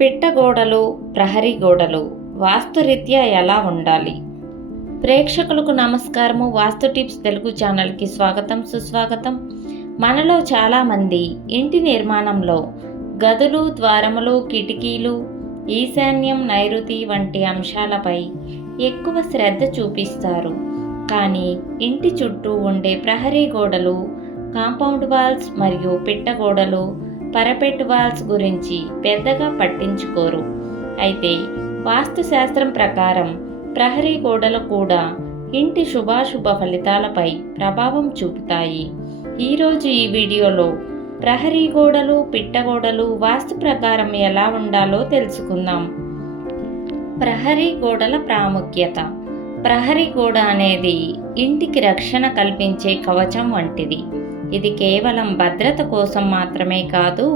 పిట్టగోడలు, ప్రహరీ గోడలు వాస్తురీత్యా ఎలా ఉండాలి? ప్రేక్షకులకు నమస్కారము. వాస్తు టిప్స్ తెలుగు ఛానల్కి స్వాగతం, సుస్వాగతం. మనలో చాలామంది ఇంటి నిర్మాణంలో గదులు, ద్వారములు, కిటికీలు, ఈశాన్యం, నైరుతి వంటి అంశాలపై ఎక్కువ శ్రద్ధ చూపిస్తారు. కానీ ఇంటి చుట్టూ ఉండే ప్రహరీ గోడలు, కాంపౌండ్ వాల్స్ మరియు పిట్టగోడలు, పరపెట్ వాల్స్ గురించి పెద్దగా పట్టించుకోరు. అయితే వాస్తుశాస్త్రం ప్రకారం ప్రహరీ గోడలు కూడా ఇంటి శుభాశుభ ఫలితాలపై ప్రభావం చూపుతాయి. ఈరోజు ఈ వీడియోలో ప్రహరీ గోడలు, పిట్టగోడలు వాస్తు ప్రకారం ఎలా ఉండాలో తెలుసుకుందాం. ప్రహరీ గోడల ప్రాముఖ్యత. ప్రహరీ గోడ అనేది ఇంటికి రక్షణ కల్పించే కవచం వంటిది. ఇది కేవలం భద్రత కోసం మాత్రమే కాదు,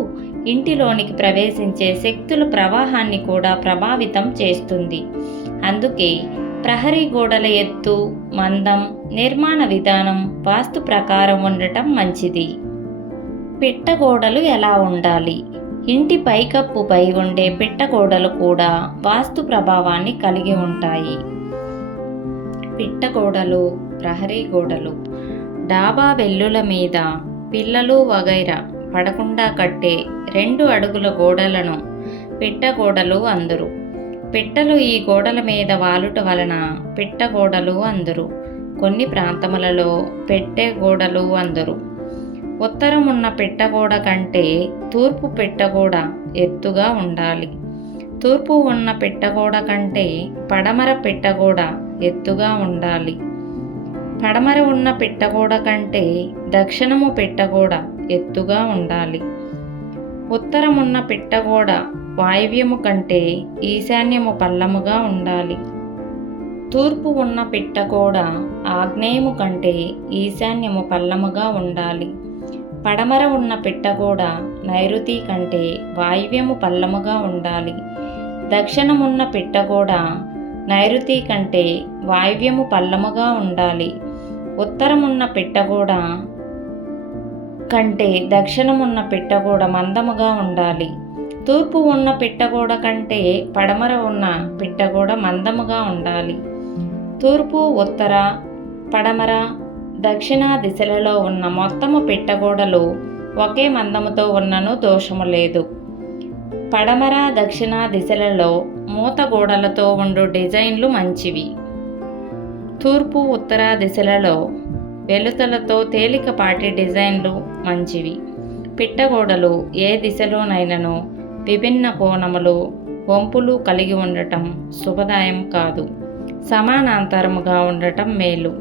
ఇంటిలోనికి ప్రవేశించే శక్తుల ప్రవాహాన్ని కూడా ప్రభావితం చేస్తుంది. అందుకే ప్రహరీ గోడల ఎత్తు, మందం, నిర్మాణ విధానం వాస్తు ప్రకారం ఉండటం మంచిది. పిట్టగోడలు ఎలా ఉండాలి? ఇంటి పైకప్పుపై ఉండే పిట్టగోడలు కూడా వాస్తు ప్రభావాన్ని కలిగి ఉంటాయి. పిట్టగోడలు, ప్రహరీ గోడలు డాబా వెల్లుల మీద పిల్లలు వగైరా పడకుండా కట్టే 2 అడుగుల గోడలను పిట్టగోడలు అందురు. పిట్టలు ఈ గోడల మీద వాలుట వలన పిట్టగోడలు అందురు. కొన్ని ప్రాంతములలో పెట్టె గోడలు అందురు. ఉత్తరం ఉన్న పిట్టగోడ కంటే తూర్పు పిట్టగోడ ఎత్తుగా ఉండాలి. తూర్పు ఉన్న పిట్టగోడ కంటే పడమర పిట్టగోడ ఎత్తుగా ఉండాలి. పడమర ఉన్న పిట్టగోడ కంటే దక్షిణము పిట్టగోడ ఎత్తుగా ఉండాలి. ఉత్తరమున్న పిట్టగోడ వాయవ్యము కంటే ఈశాన్యము పల్లముగా ఉండాలి. తూర్పు ఉన్న పిట్టగోడ ఆగ్నేయము కంటే ఈశాన్యము పల్లముగా ఉండాలి. పడమర ఉన్న పిట్టగోడ నైరుతి కంటే వాయవ్యము పల్లముగా ఉండాలి. దక్షిణమున్న పిట్టగోడ నైరుతి కంటే వాయవ్యము పల్లముగా ఉండాలి. ఉత్తరమున్న పిట్టగోడ కంటే దక్షిణమున్న పిట్టగోడ మందముగా ఉండాలి. తూర్పు ఉన్న పిట్టగోడ కంటే పడమర ఉన్న పిట్టగోడ మందముగా ఉండాలి. తూర్పు, ఉత్తర, పడమర, దక్షిణ దిశలలో ఉన్న మొత్తము పిట్టగోడలు ఒకే మందముతో ఉన్నను దోషము లేదు. పడమర, దక్షిణ దిశలలో మూత గోడలతో ఉండు డిజైన్లు మంచివి. తూర్పు, ఉత్తర దిశలలో వెలుతలతో తేలికపాటి డిజైన్లు మంచివి. పిట్టగోడలు ఏ దిశలోనైనను విభిన్న కోణములు, వంపులు కలిగి ఉండటం శుభదాయం కాదు. సమానాంతరముగా ఉండటం మేలు.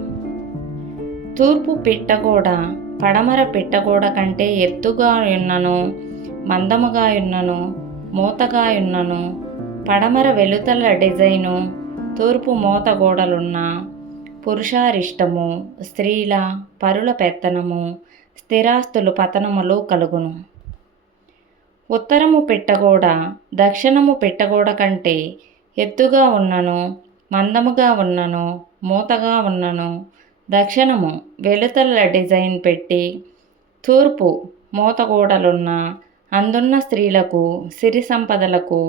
తూర్పు పిట్టగోడ పడమర పిట్టగోడ కంటే ఎత్తుగా ఉన్నను, మందముగా ఉన్నను, మూతగా ఉన్నను, పడమర వెలుతల డిజైను, తూర్పు మూత గోడలున్న పురుషారిష్టము, స్త్రీల పరుల పెత్తనము, స్థిరాస్తులు పతనములు కలుగును. ఉత్తరము పిట్టగోడ దక్షిణము పిట్టగోడ కంటే ఎత్తుగా ఉన్నను, మందముగా ఉన్నను, మూతగా ఉన్నను, దక్షిణము వెలుతల డిజైన్ పెట్టి తూర్పు మూతగోడలున్న అందున్న స్త్రీలకు సిరి సంపదలకు,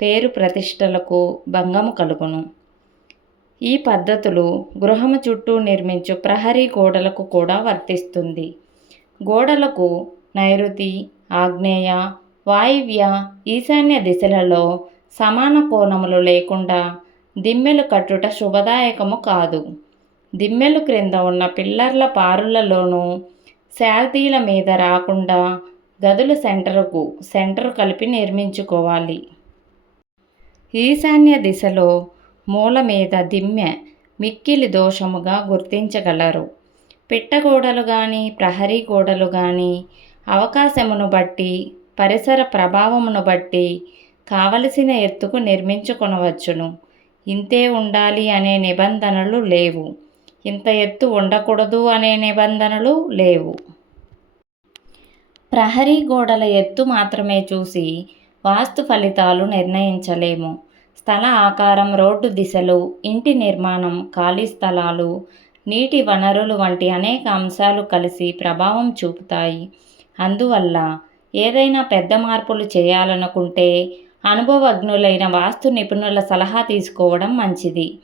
పేరు ప్రతిష్టలకు భంగము కలుగును. ఈ పద్ధతులు గృహము చుట్టూ నిర్మించు ప్రహరీ గోడలకు కూడా వర్తిస్తుంది. గోడలకు నైరుతి, ఆగ్నేయ, వాయువ్య, ఈశాన్య దిశలలో సమాన కోణములు లేకుండా దిమ్మెలు కట్టుట శుభదాయకము కాదు. దిమ్మెలు క్రింద ఉన్న పిల్లర్ల పారులలోనూ శాల్తీల మీద రాకుండా గదుల సెంటరు కలిపి నిర్మించుకోవాలి. ఈశాన్య దిశలో మూల మీద దిమ్మె మిక్కిలి దోషముగా గుర్తించగలరు. పిట్టగోడలు కానీ ప్రహరీ గోడలు కానీ అవకాశమును బట్టి, పరిసర ప్రభావమును బట్టి కావలసిన ఎత్తుకు నిర్మించుకొనవచ్చును. ఇంతే ఉండాలి అనే నిబంధనలు లేవు. ఇంత ఎత్తు ఉండకూడదు అనే నిబంధనలు లేవు. ప్రహరీ గోడల ఎత్తు మాత్రమే చూసి వాస్తు ఫలితాలు నిర్ణయించలేము. స్థల ఆకారం, రోడ్డు దిశలు, ఇంటి నిర్మాణం, ఖాళీ స్థలాలు, నీటి వనరులు వంటి అనేక అంశాలు కలిసి ప్రభావం చూపుతాయి. అందువల్ల ఏదైనా పెద్ద మార్పులు చేయాలనుకుంటే అనుభవజ్ఞులైన వాస్తు నిపుణుల సలహా తీసుకోవడం మంచిది.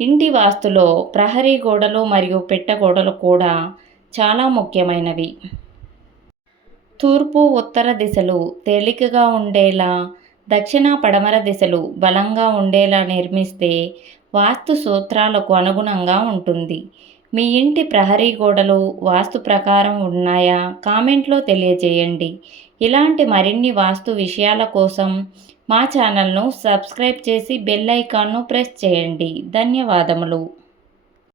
ఇంటి వాస్తులో ప్రహరీ గోడలు మరియు పిట్టగోడలు కూడా చాలా ముఖ్యమైనవి. తూర్పు ఉత్తర దిశలు తేలికగా ఉండేలా, దక్షిణ పడమర దిశలు బలంగా ఉండేలా నిర్మిస్తే వాస్తు సూత్రాలకు అనుగుణంగా ఉంటుంది. మీ ఇంటి ప్రహరీ గోడలు వాస్తు ప్రకారం ఉన్నాయా? కామెంట్లో తెలియజేయండి. ఇలాంటి మరిన్ని వాస్తు విషయాల కోసం మా ఛానల్ను సబ్స్క్రైబ్ చేసి బెల్ ఐకాన్ను ప్రెస్ చేయండి. ధన్యవాదములు.